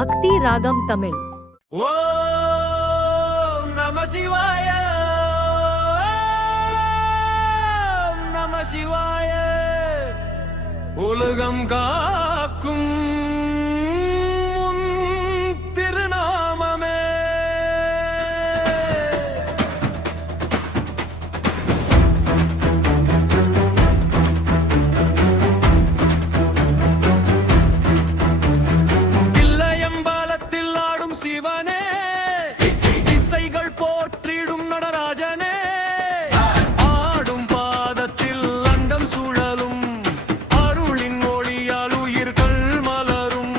பக்தி ராகம் தமிழ். ஓம் நம சிவாய, ஓம் நம சிவாய. உலகம் காக்கும் திருநாமமே. தில்லையம்பலத்தில் ஆடும் சிவனே, திசைகள் போற்றிடும் நடராஜனே. ஆடும் பாதத்தில் அண்டம் சுழலும், அருளின் ஒளியால் உயிர்கள் மலரும்.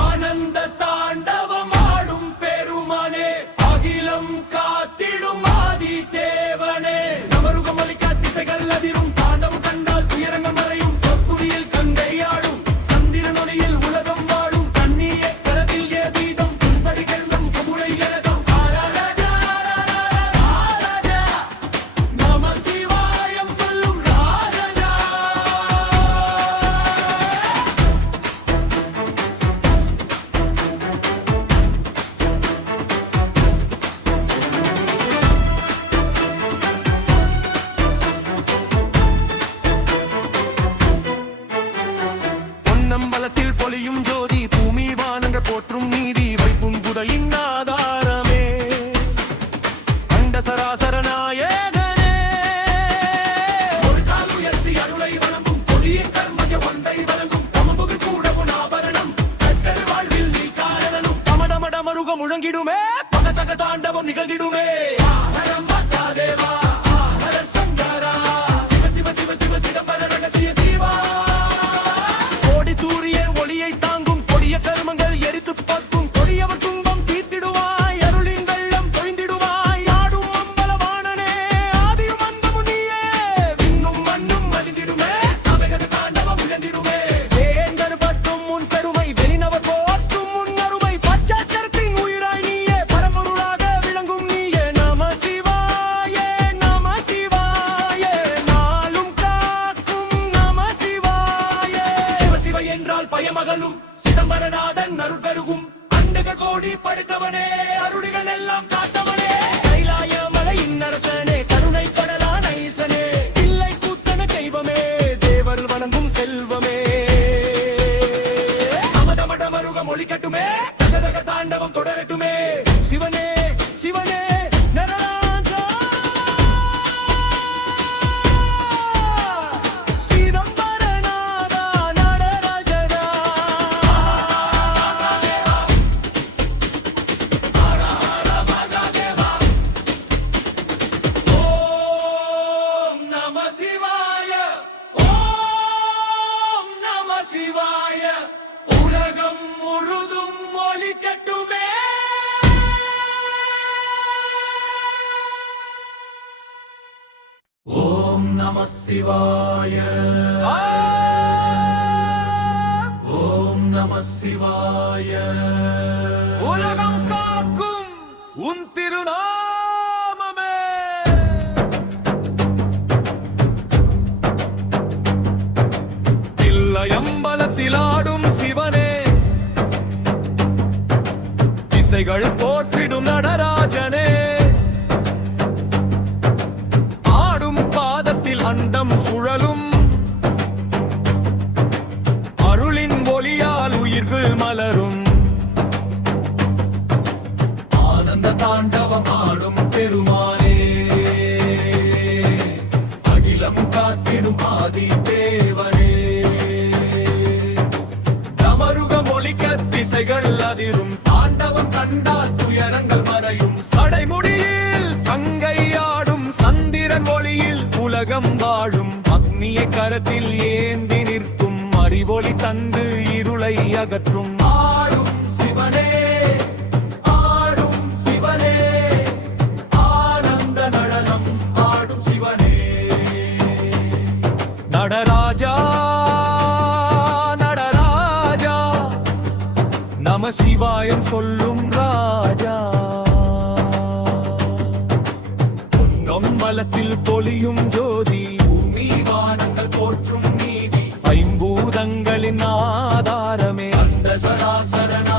ஆனந்த தாண்டவம் ஆடும் பெருமானே, அகிலம் காத்திடும் ஆதி தேவனே. நமருகம் ஒலிக்க திசைகள் அதிரும், தாண்டவம் கண்டால் துயரங்கள் மறையும். சொற்குடியில் கங்கை ஆடும், சந்திரன் ஒளியில் உலகம் வாழும். கண்ணியே கரத்தில் ஏதீதம், குந்தடிகளும் கமுறை எனதும். நம சிவாயம் சொல்லும் ராஜா. பொன்னம்பலத்தில் பொலியும் ஜோதி, பூமி வானங்கள் போற்றும் நீதி. வைப்பும் புதையின் ஆதாரமே, அண்ட சராசர நாயகனே. ஒரு கால் உயர்த்தி அருளை வழங்கும், கொடிய கர்மய ஒன்றை வழங்கும். தமபுகள் கூடவும் ஆபரணம், கட்டர் வாழ்வில் நீ காரணனும். டமடமடமருக முழங்கிடுமே, பகதக தாண்டவம் நிகழ்ந்திடுமே. ஆஹரம் பத்தாதேவா, ஆஹர சங்கரா, சிவ சிவ சிவ சிவ சிதம்பர ரகசிய சிவா. கோடி சூரிய ஒளியை தாங்கும், கொடிய கருமங்கள் எரித்து பற்றும். கொடியவர் துன்பம் தீர்த்திடுவாய், அருளின் வெள்ளம் பொழிந்திடுவாய். ஆடும் அம்பலவாணனே, ஆதியும் அந்தமும் நீயே. விண்ணும் மண்ணும் அழிந்திடுமே, அவைகத தாண்டவம் இழந்திடுமே. வேங்கரு பற்றும் உன் பெருமை, வெளிநவர் போற்றும் உன் அருமை. பச்சாட்சரத்தின் உயிராய் நீயே, பரம்பொருளாக விளங்கும் நீயே. நம சிவாய, நம சிவாய, நாளும் காக்கும் நம சிவாய. சிவ சிவ என்றால் பயமகலும், சிதம்பரநாதன் அருட்பெருகும். அண்டக கோடி படைத்தவனே, அருளிகள் எல்லாம் காத்தவனே. கைலாய மலையின் அரசனே, கருணை கடலான ஈசனே. இல்லை கூத்தன தெய்வமே, தேவர் வணங்கும் செல்வமே. அமதமடமருகம் ஒலிக்கட்டுமே, தகதக தாண்டவம் தொடரட்டுமே. சிவனே சிவனே நடராஜா, சிதம்பரநாதா நடராஜனா. ஓம் நம சிவாய, ஓம் நம சிவாய. உலகம் முழுதும் ஒலிக்கட்டுமே. ஓம் நம சிவாய, ஓம் நம சிவாய. உலகம் காக்கும் உன் திருநாமமே. தில்லையம்பலத்தில் ஆடும் சிவனே, திசைகள் போற்றிடும் நடராஜனே. ஆடும் பாதத்தில் அண்டம் சுழலும், அருளின் ஒளியால் உயிர்கள் மலரும். ஆனந்த தாண்டவம் ஆடும் பெருமானே, அகிலம் காத்திடும் ஆதி தேவனே. தமருகம் ஒலிக்க திசைகள் அதிரும், தாண்டவம் கண்டால் துயரங்கள் மறையும். சடைமுடியில் கங்கை ஆடும், சந்திரன் ஒளியில் உலகம் வாழும். அக்னியை கரத்தில் ஏந்தி நிற்கும், அறிவொளி தந்து இருளை அகற்றும். ஆடும் சிவனே, ஆடும் சிவனே, ஆனந்த நடனம் ஆடும் சிவனே. நடராஜா நடராஜா, நம சிவாயம் சொல்லும் ராஜா. பொன்னம்பலத்தில் பொலியும் ஜோதி, பூமி வானங்கள் போற்றும் நீதி. ஐம்பூதங்களின் ஆதாரமே, அண்ட சராசரனா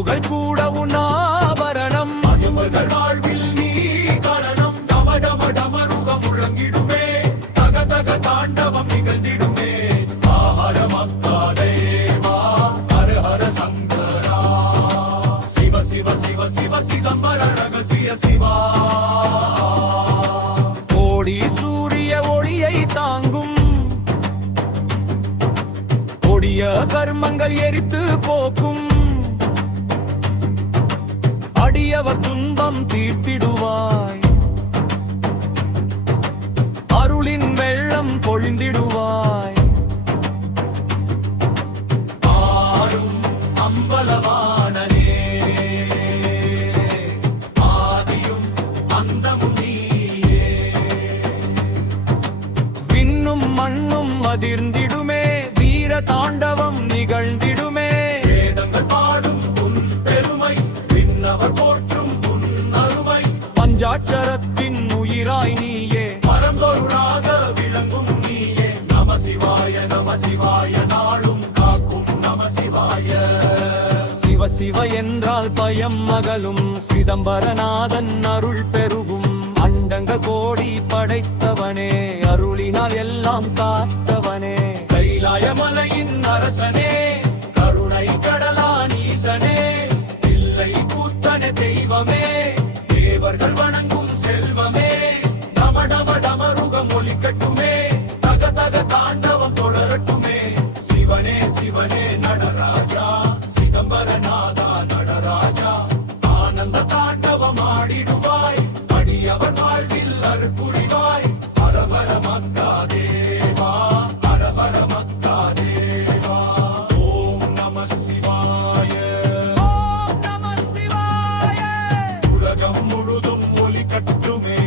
பாம்புகள் கூட உன்னாபரணம் அயமர்கள் வாழ்வில் நீ கரணம் டம டம டமருக முழங்கிடுமே தக தக தாண்டவம் நிகழ்ந்திடுமே ஆஹர மக்கா தேவா ஹர ஹர சங்கரா சிவ சிவ சிவ சிவ சிதம்பர ரகசிய சிவா கோடி சூரிய ஒளியை தாங்கும் கொடிய கர்மங்கள் எரித்து போக்கும் அடியவர் துன்பம் தீர்த்திடுவாய் அருளின் வெள்ளம் பொழிந்திடுவாய் ஆரும் அம்பலவானனே ஆதியும் அந்தமும் நீயே விண்ணும் மண்ணும் அதிர்ந்திடுமே வீர தாண்டவம் நிகழ்ந்திடுமே வேதங்கள் பாடும் உன் பெருமை விண்ணவர் போற்றும் உன் அருமை பஞ்சாட்சரத்தின் உயிராய் நீயே பரம்பொருளாக விளங்கும் நீயே நம சிவாய நாளும் காக்கும் நம சிவாய சிவ சிவ என்றால் பயம் அகலும் சிதம்பரநாதன் அருள் பெருகும் அண்டங்க கோடி படைத்தவனே அருளினால் எல்லாம் காத்தவனே கைலாயமலையின் அரசனே கருணை கடலானீசனே இல்லை கூத்தனே தெய்வமே தேவர்கள் வணங்கும் செல்வமே டம டம டமருகம் ஒலிக்கட்டுமே தக தக தாண்டவம் தொடரட்டுமே சிவனே சிவனே நடராஜா சிதம்பரநாதா நடராஜா ஆனந்த தாண்டவம் ஆடிடுவாய் அடியவர் வாழ்வில் அருள்புரிவாய் ஹரஹர மக்கா தேவா ஹரஹர மக்கா தேவா ஓம் நம சிவாய ஓம் நம சிவாய உலகம் முழுதும் ஒலிக்கட்டுமே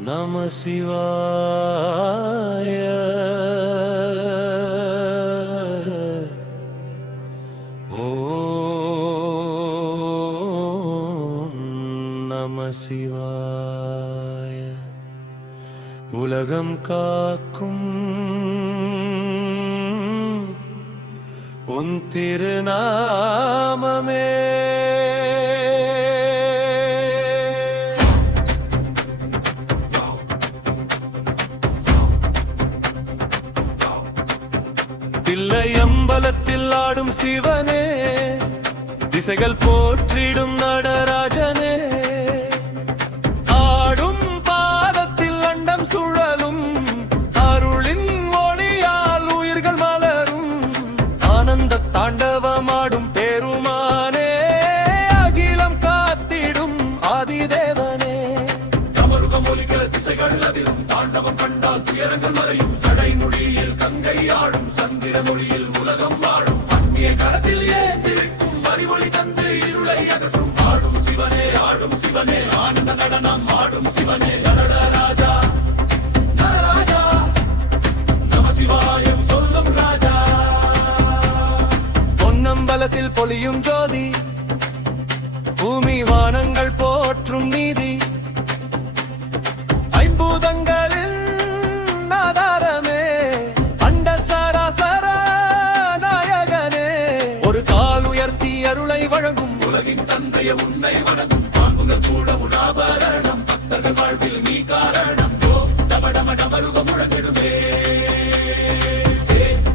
நம சிவாய ஓம் நம சிவாய உலகம் காக்கும் உன் திருநாமமே தில்லை அம்பலத்தில் ஆடும் சிவனே திசைகள் போற்றிடும் நடராஜனே ஆடும் பாதத்தில் அண்டம் சுழலும் அருளின் ஒளியால் உயிர்கள் மலரும் ஆனந்த தாண்டவமாடும் பெருமானே அகிலம் காத்திடும் ஆதிதேவனே தமருகம் ஒலிக்க திசைகள் அதிரும் தாண்டவம் கண்டால் துயரங்கள் மறையும் சடை நொடியில் கங்கை ஆடும் சந்திர மொழியில் உலகம் வாழும் அந்நிய கரத்தில் ஏந்திருக்கும் அறிவொளி தந்து இருளை அகற்றும் ஆடும் சிவனே ஆனந்த நடனம் ஆடும் சிவனே நடராஜா நடராஜா நம சிவாயம் சொல்லும் ராஜா பொன்னம்பலத்தில் பொலியும் ஜோதி பூமி வானங்கள் போற்றும் நீதி ஐம்பூதங்களில் ஆதாரமே அண்ட சராசர நாயகனே ஒரு கால் உயர்த்தி அருளை வழங்கும் உலகின் தந்தைய உன்னை வணங்கும் பாம்புகள் கூட உடாபரணம் பக்தர்கள் வாழ்வில் நீ காரணம் டம டம டமருக முழங்கிடுமே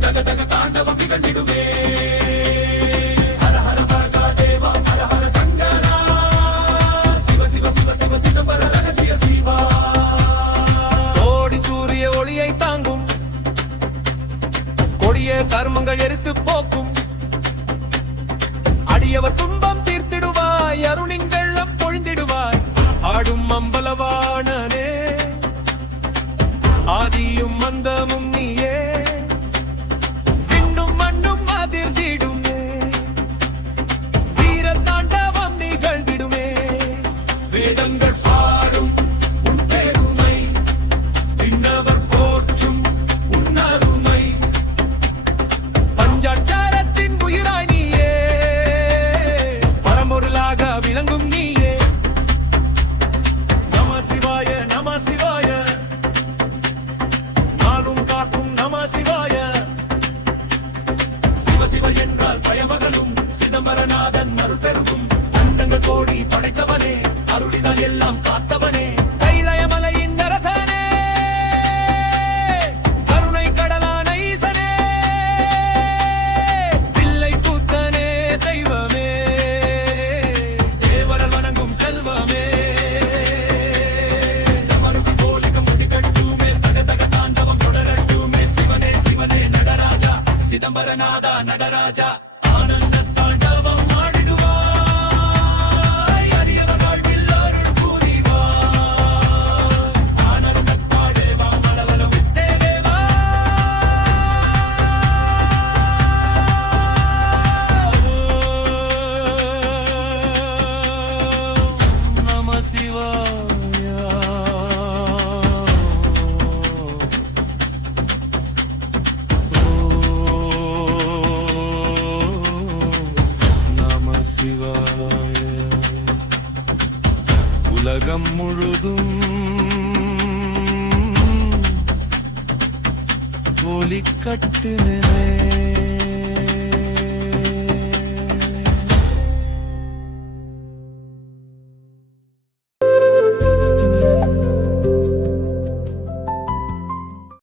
தக தக தாண்டவம் நிகழ்ந்திடுமே ஹர ஹர மகா தேவா ஹர ஹர சங்கரா சிவ சிவ சிவ சிவ சிதம்பர ரகசிய சிவா கோடி சூரிய ஒளியை தாங்கும் கொடிய கர்மங்கள் எரித்து போக்கும் அடியவர் துன்பம் தீர்த்திடுவாய் அருளின் வெள்ளம் பொழிந்திடுவாய் ஆடும் அம்பலவாணனே ஆதியும் அந்தமும் நீயே விண்ணும் மண்ணும் அதிர்ந்திடுமே வீர தாண்டவம் நிகழ்ந்திடுமே வேதங்கள் பாடும் உன் பேரும் சிதம்பரநாதன் அருள் பெருகும் அண்டங்கள் கோடி படைத்தவனே அருளினால் எல்லாம் காத்தவனே கைலயமலையின் அரசனே கருணை கடலான ஈசனே பிள்ளை கூத்தனே தெய்வமே தேவரல் வணங்கும் செல்வமே நமருக்கு கோலிகம் முடிக்கட்டுமே தக தக தாண்டவம் தொடரட்டுமே சிவனே சிவனே நடராஜா சிதம்பரநாதா நடராஜா ஆனந்த தாண்டவம் ஆடிடுவாய் அரியவர் வாழ்வில் அருள் புரிவாய் ஆனந்த பாடேவா மலவலம் வித்தேவேவா நம சிவாய சிவாய உலகம் முழுதும் ஒலிக்கட்டுமே